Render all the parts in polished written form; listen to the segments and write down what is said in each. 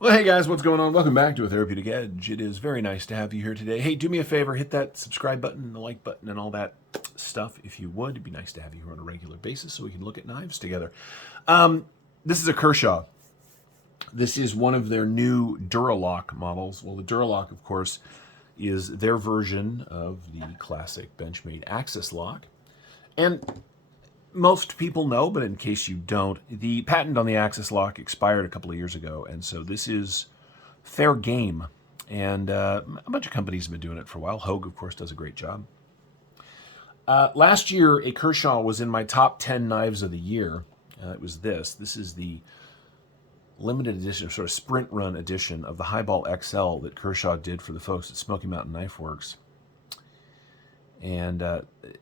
Well, hey guys, what's going on? Welcome back to A Therapeutic Edge. It is very nice to have you here today. Hey, do me a favor, hit that subscribe button, the like button, and all that stuff if you would. It'd be nice to have you here on a regular basis so we can look at knives together. This is a Kershaw. This is one of their new DuraLock models. Well, the DuraLock, of course, is their version of the classic Benchmade Axis lock. And most people know, but in case you don't, the patent on the Axis lock expired a couple of years ago, and so this is fair game. And a bunch of companies have been doing it for a while. Hogue, of course, does a great job. Last year, a Kershaw was in my top 10 knives of the year. It was this. This is the limited edition, sort of sprint run edition of the Highball XL that Kershaw did for the folks at Smoky Mountain Knife Works. And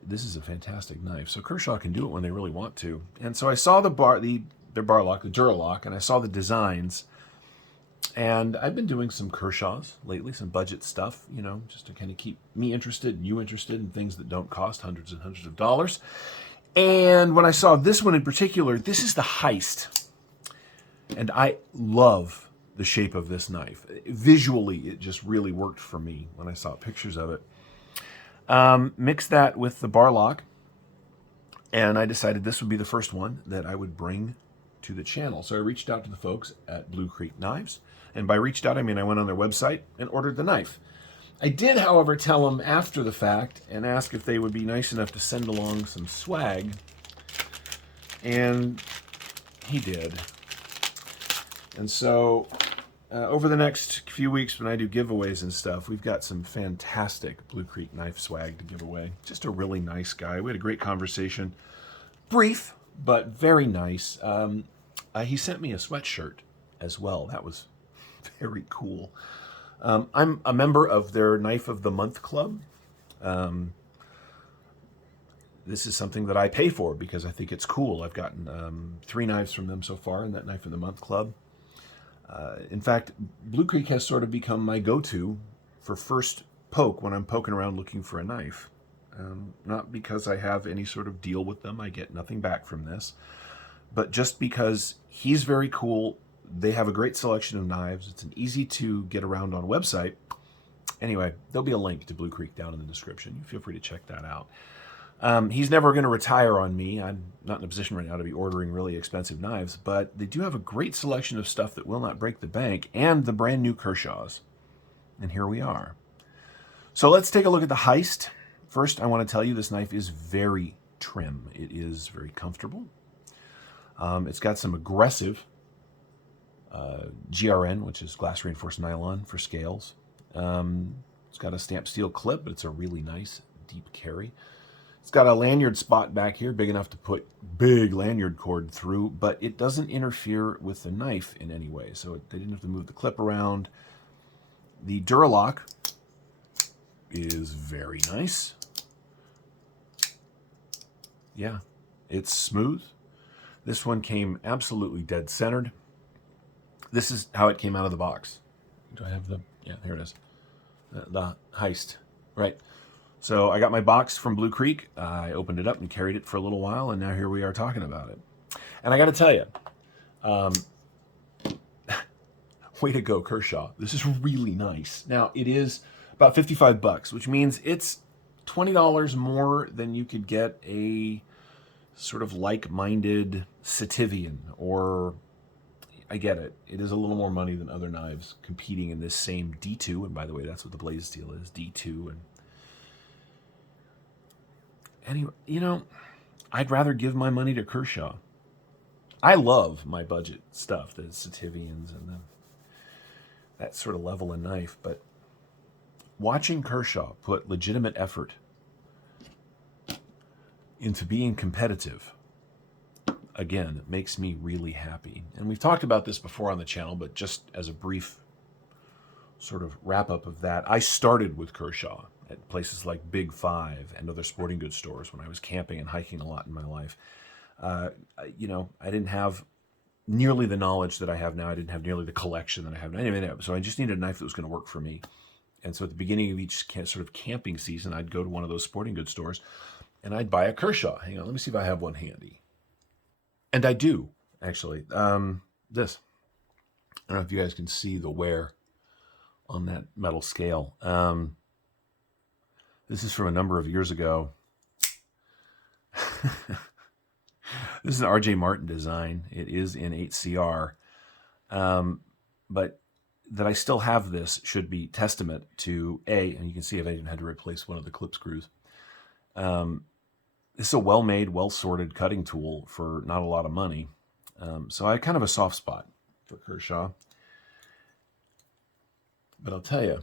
this is a fantastic knife. So Kershaw can do it when they really want to. And so I saw their bar lock, the DuraLock, and I saw the designs. And I've been doing some Kershaws lately, some budget stuff, just to kind of keep me interested and you interested in things that don't cost hundreds and hundreds of dollars. And when I saw this one in particular, this is the Heist. And I love the shape of this knife. Visually, it just really worked for me when I saw pictures of it. Mix that with the bar lock, and I decided this would be the first one that I would bring to the channel. So I reached out to the folks at Blue Creek Knives, and by reached out, I mean I went on their website and ordered the knife. I did, however, tell them after the fact and ask if they would be nice enough to send along some swag, and he did. And so over the next few weeks when I do giveaways and stuff, we've got some fantastic Blue Creek knife swag to give away. Just a really nice guy. We had a great conversation. Brief, but very nice. He sent me a sweatshirt as well. That was very cool. I'm a member of their Knife of the Month Club. This is something that I pay for because I think it's cool. I've gotten 3 knives from them so far in that Knife of the Month Club. In fact, Blue Creek has sort of become my go-to for first poke when I'm poking around looking for a knife. Not because I have any sort of deal with them, I get nothing back from this, but just because he's very cool. They have a great selection of knives. It's an easy to get around on website. Anyway, there'll be a link to Blue Creek down in the description. Feel free to check that out. He's never going to retire on me. I'm not in a position right now to be ordering really expensive knives, but they do have a great selection of stuff that will not break the bank and the brand new Kershaws. And here we are. So let's take a look at the Heist. First, I want to tell you this knife is very trim. It is very comfortable. It's got some aggressive GRN, which is glass reinforced nylon for scales. It's got a stamped steel clip, but it's a really nice deep carry. It's got a lanyard spot back here, big enough to put big lanyard cord through, but it doesn't interfere with the knife in any way, so they didn't have to move the clip around. The DuraLock is very nice. Yeah, it's smooth. This one came absolutely dead centered. This is how it came out of the box. Do I have the, yeah, here it is. The Heist, right. So I got my box from Blue Creek. I opened it up and carried it for a little while, and now here we are talking about it. And I got to tell you, way to go, Kershaw. This is really nice. Now, it is about $55, which means it's $20 more than you could get a sort of like-minded Sativian, or I get it. It is a little more money than other knives competing in this same D2, and by the way, that's what the blaze steel is, D2, and anyway, I'd rather give my money to Kershaw. I love my budget stuff, the Sativians and that sort of level of knife, but watching Kershaw put legitimate effort into being competitive, again, it makes me really happy. And we've talked about this before on the channel, but just as a brief sort of wrap-up of that, I started with Kershaw at places like Big Five and other sporting goods stores when I was camping and hiking a lot in my life. I didn't have nearly the knowledge that I have now. I didn't have nearly the collection that I have now. So I just needed a knife that was going to work for me. And so at the beginning of each sort of camping season, I'd go to one of those sporting goods stores and I'd buy a Kershaw. Hang on, let me see if I have one handy. And I do, actually. This. I don't know if you guys can see the wear on that metal scale. This is from a number of years ago. This is an R.J. Martin design. It is in 8CR. But that I still have this should be testament to and you can see I've even had to replace one of the clip screws. This is a well-made, well-sorted cutting tool for not a lot of money. So I have kind of a soft spot for Kershaw. But I'll tell you,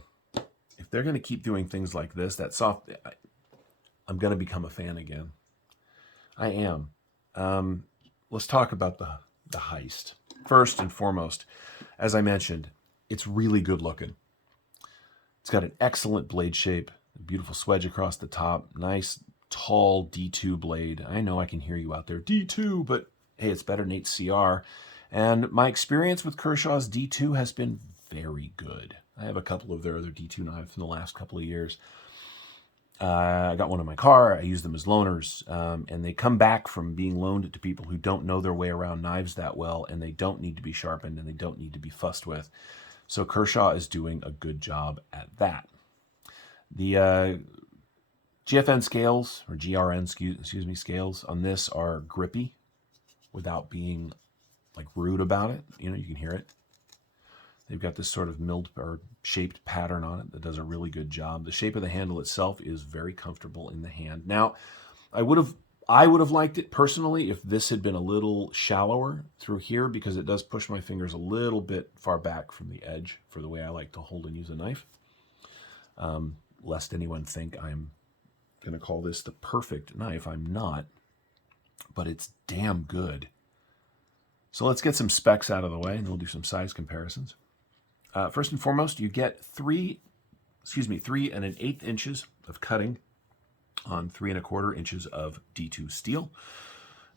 if they're going to keep doing things like this, I'm going to become a fan again. I am. Let's talk about the Heist. First and foremost, as I mentioned, it's really good looking. It's got an excellent blade shape, a beautiful swedge across the top, nice tall D2 blade. I know I can hear you out there, D2, but hey, it's better than 8CR. And my experience with Kershaw's D2 has been very good. I have a couple of their other D2 knives in the last couple of years. I got one in my car. I use them as loaners, and they come back from being loaned to people who don't know their way around knives that well, and they don't need to be sharpened, and they don't need to be fussed with. So Kershaw is doing a good job at that. The GFN scales, or GRN, excuse me, scales on this are grippy without being like rude about it. You know, you can hear it. They've got this sort of milled or shaped pattern on it that does a really good job. The shape of the handle itself is very comfortable in the hand. Now, I would have liked it personally if this had been a little shallower through here, because it does push my fingers a little bit far back from the edge for the way I like to hold and use a knife. Lest anyone think I'm going to call this the perfect knife. I'm not, but it's damn good. So let's get some specs out of the way, and we'll do some size comparisons. First and foremost, you get 3 1/8 inches of cutting on 3 1/4 inches of D2 steel.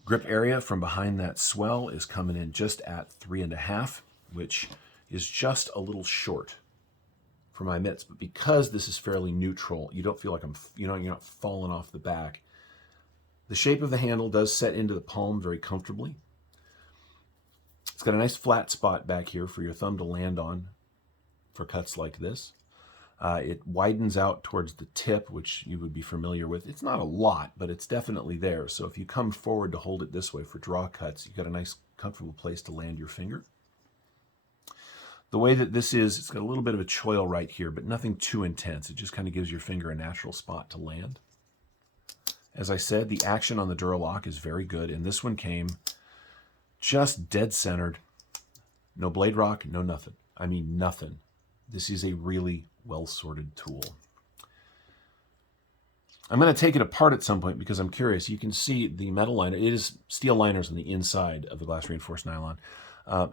Grip area from behind that swell is coming in just at 3 1/2, which is just a little short for my mitts. But because this is fairly neutral, you don't feel like you're not falling off the back. The shape of the handle does set into the palm very comfortably. It's got a nice flat spot back here for your thumb to land on for cuts like this. It widens out towards the tip, which you would be familiar with. It's not a lot, but it's definitely there. So if you come forward to hold it this way for draw cuts, you've got a nice comfortable place to land your finger. The way that this is, it's got a little bit of a choil right here, but nothing too intense. It just kind of gives your finger a natural spot to land. As I said, the action on the DuraLock is very good, and this one came just dead centered. No blade rock, no nothing. I mean, nothing. This is a really well-sorted tool. I'm going to take it apart at some point because I'm curious. You can see the metal liner. It is steel liners on the inside of the glass reinforced nylon.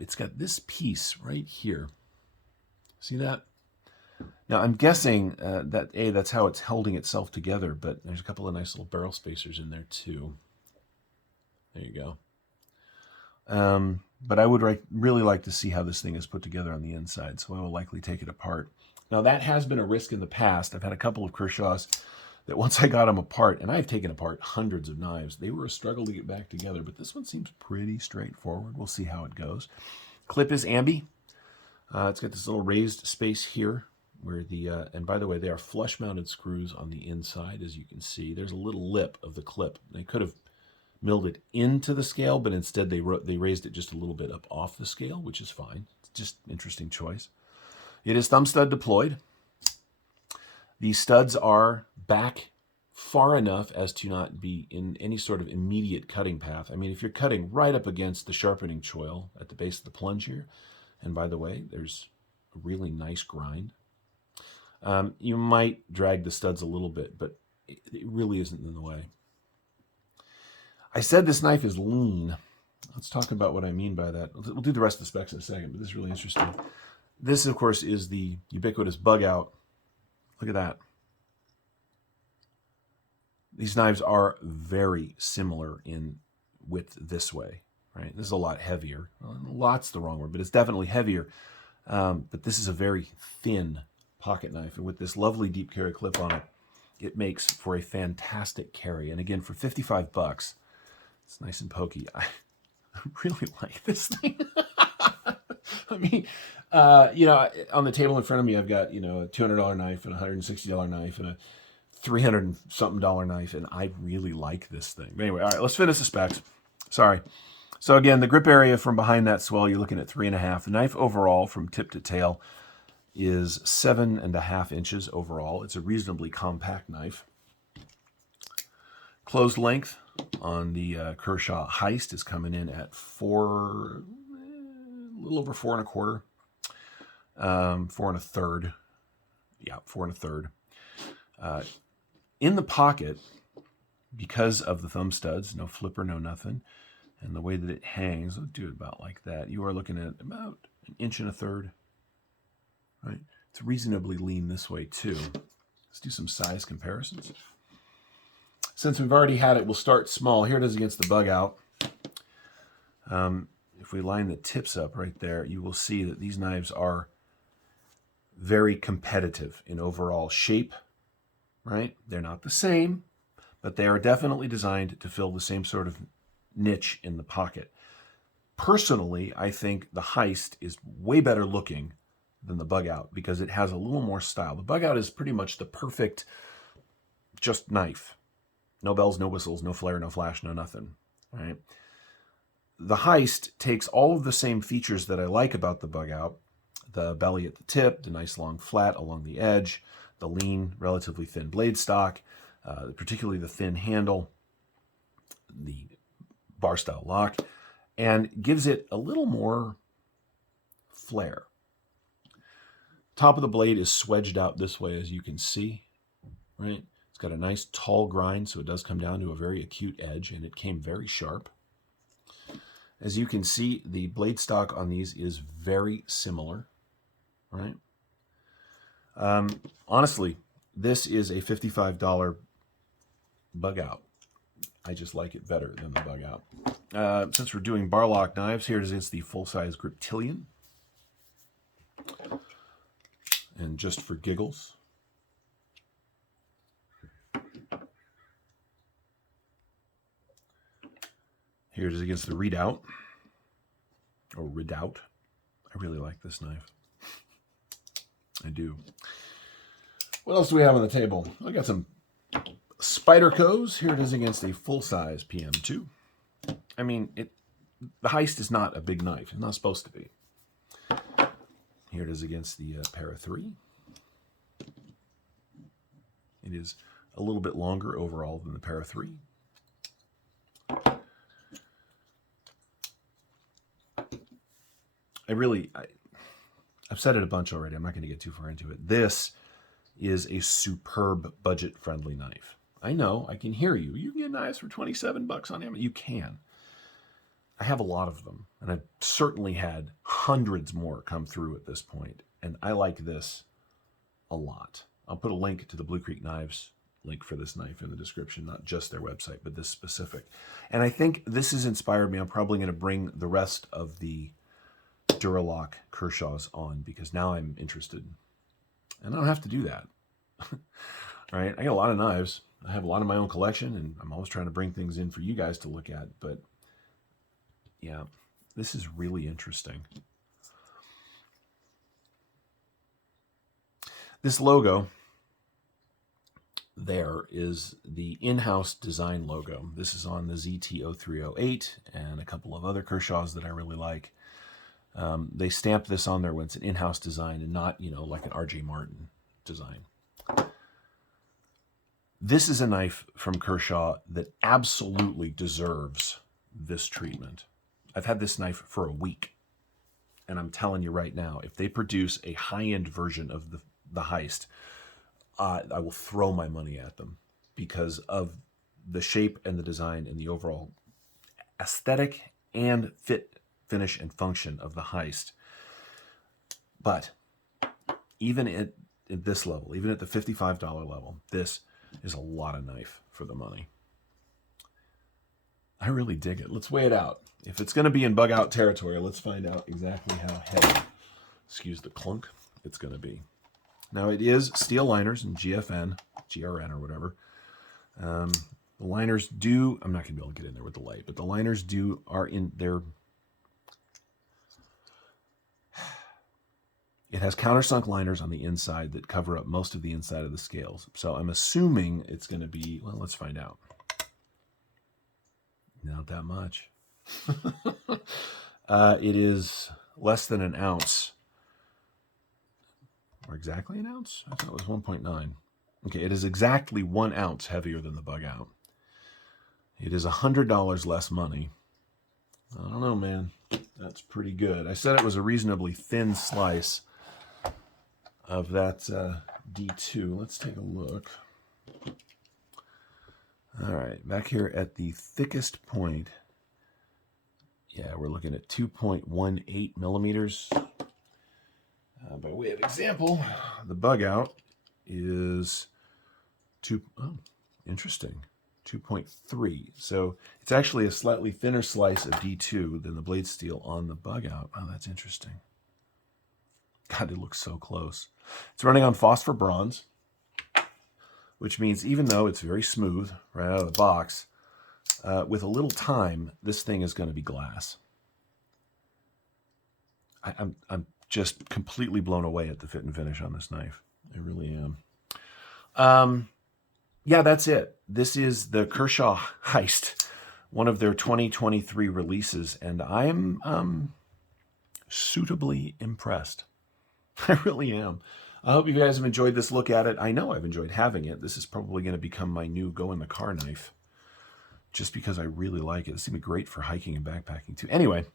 It's got this piece right here. See that? Now, I'm guessing that's how it's holding itself together, but there's a couple of nice little barrel spacers in there too. There you go. But I would really like to see how this thing is put together on the inside, so I will likely take it apart. Now, that has been a risk in the past. I've had a couple of Kershaws that once I got them apart, and I've taken apart hundreds of knives, they were a struggle to get back together, but this one seems pretty straightforward. We'll see how it goes. Clip is ambi. It's got this little raised space here where and by the way, they are flush-mounted screws on the inside, as you can see. There's a little lip of the clip. They could have milled it into the scale, but instead they raised it just a little bit up off the scale, which is fine. It's just an interesting choice. It is thumb stud deployed. These studs are back far enough as to not be in any sort of immediate cutting path. I mean, if you're cutting right up against the sharpening choil at the base of the plunge here, and by the way, there's a really nice grind, you might drag the studs a little bit, but it really isn't in the way. I said this knife is lean. Let's talk about what I mean by that. We'll do the rest of the specs in a second, but this is really interesting. This, of course, is the ubiquitous bug out. Look at that. These knives are very similar in width this way, right? This is a lot heavier. Well, lot's the wrong word, but it's definitely heavier. But this is a very thin pocket knife, and with this lovely deep carry clip on it, it makes for a fantastic carry. And again, for 55 bucks, it's nice and pokey. I really like this thing. I mean, on the table in front of me, I've got, a $200 knife and a $160 knife and a $300 and something knife, and I really like this thing. But anyway, all right, let's finish the specs. Sorry. So again, the grip area from behind that swell, you're looking at 3.5. The knife overall from tip to tail is 7.5 inches overall. It's a reasonably compact knife. Closed length on the Kershaw Heist is coming in at a little over 4.25, 4.33. Yeah, 4.33. In the pocket, because of the thumb studs, no flipper, no nothing, and the way that it hangs, I'll do it about like that. You are looking at about 1.33 inches, right? It's reasonably lean this way too. Let's do some size comparisons. Since we've already had it, we'll start small. Here it is against the bug out. If we line the tips up right there, you will see that these knives are very competitive in overall shape, right? They're not the same, but they are definitely designed to fill the same sort of niche in the pocket. Personally, I think the Heist is way better looking than the bug out because it has a little more style. The bug out is pretty much the perfect just knife. No bells, no whistles, no flare, no flash, no nothing, right? The Heist takes all of the same features that I like about the bug out. The belly at the tip, the nice long flat along the edge, the lean, relatively thin blade stock, particularly the thin handle, the bar style lock, and gives it a little more flair. Top of the blade is swedged out this way, as you can see, right? It's got a nice tall grind, so it does come down to a very acute edge, and it came very sharp. As you can see, the blade stock on these is very similar, right? Honestly, this is a $55 bug out. I just like it better than the bug out. Since we're doing bar lock knives, here it is the full-size Griptillion. And just for giggles, here it is against the Redoubt, or Redoubt. I really like this knife. I do. What else do we have on the table? I got some Spydercos. Here it is against a full-size PM2. I mean, the Heist is not a big knife. It's not supposed to be. Here it is against the Para 3. It is a little bit longer overall than the Para 3. I've said it a bunch already. I'm not going to get too far into it. This is a superb budget-friendly knife. I know, I can hear you. You can get knives for $27 on Amazon. You can. I have a lot of them, and I've certainly had hundreds more come through at this point, and I like this a lot. I'll put a link to the Blue Creek Knives link for this knife in the description, not just their website, but this specific. And I think this has inspired me. I'm probably going to bring the rest of the DuraLock Kershaws on because now I'm interested. And I don't have to do that. Right? I got a lot of knives. I have a lot of my own collection, and I'm always trying to bring things in for you guys to look at. But yeah, this is really interesting. This logo there is the in-house design logo. This is on the ZT0308 and a couple of other Kershaws that I really like. They stamp this on there when it's an in-house design and not, like an R.J. Martin design. This is a knife from Kershaw that absolutely deserves this treatment. I've had this knife for a week, and I'm telling you right now, if they produce a high-end version of the Heist, I will throw my money at them because of the shape and the design and the overall aesthetic and fit, finish, and function of the Heist. But even at this level, even at the $55 level, this is a lot of knife for the money. I really dig it. Let's weigh it out. If it's going to be in bug out territory, let's find out exactly how heavy, excuse the clunk, it's going to be. Now it is steel liners and GRN or whatever. The liners do, I'm not going to be able to get in there with the light, but the liners are in there. It has countersunk liners on the inside that cover up most of the inside of the scales. So I'm assuming it's going to be, well, let's find out. Not that much. It is less than an ounce. Or exactly an ounce? I thought it was 1.9. Okay, it is exactly 1 ounce heavier than the Bug Out. It is $100 less money. I don't know, man. That's pretty good. I said it was a reasonably thin slice of that D2. Let's take a look. All right, back here at the thickest point, yeah, we're looking at 2.18 millimeters. By way of example, the Bug Out is interesting, 2.3. So it's actually a slightly thinner slice of D2 than the blade steel on the Bug Out. Oh, that's interesting. God, it looks so close. It's running on phosphor bronze, which means even though it's very smooth right out of the box, with a little time, this thing is going to be glass. I'm just completely blown away at the fit and finish on this knife. I really am. Yeah, that's it. This is the Kershaw Heist, one of their 2023 releases, and I am suitably impressed. I really am. I hope you guys have enjoyed this look at it. I know I've enjoyed having it. This is probably going to become my new go-in-the-car knife, just because I really like it. It's going to be great for hiking and backpacking, too. Anyway,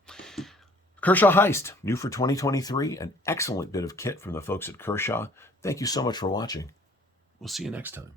Kershaw Heist, new for 2023, an excellent bit of kit from the folks at Kershaw. Thank you so much for watching. We'll see you next time.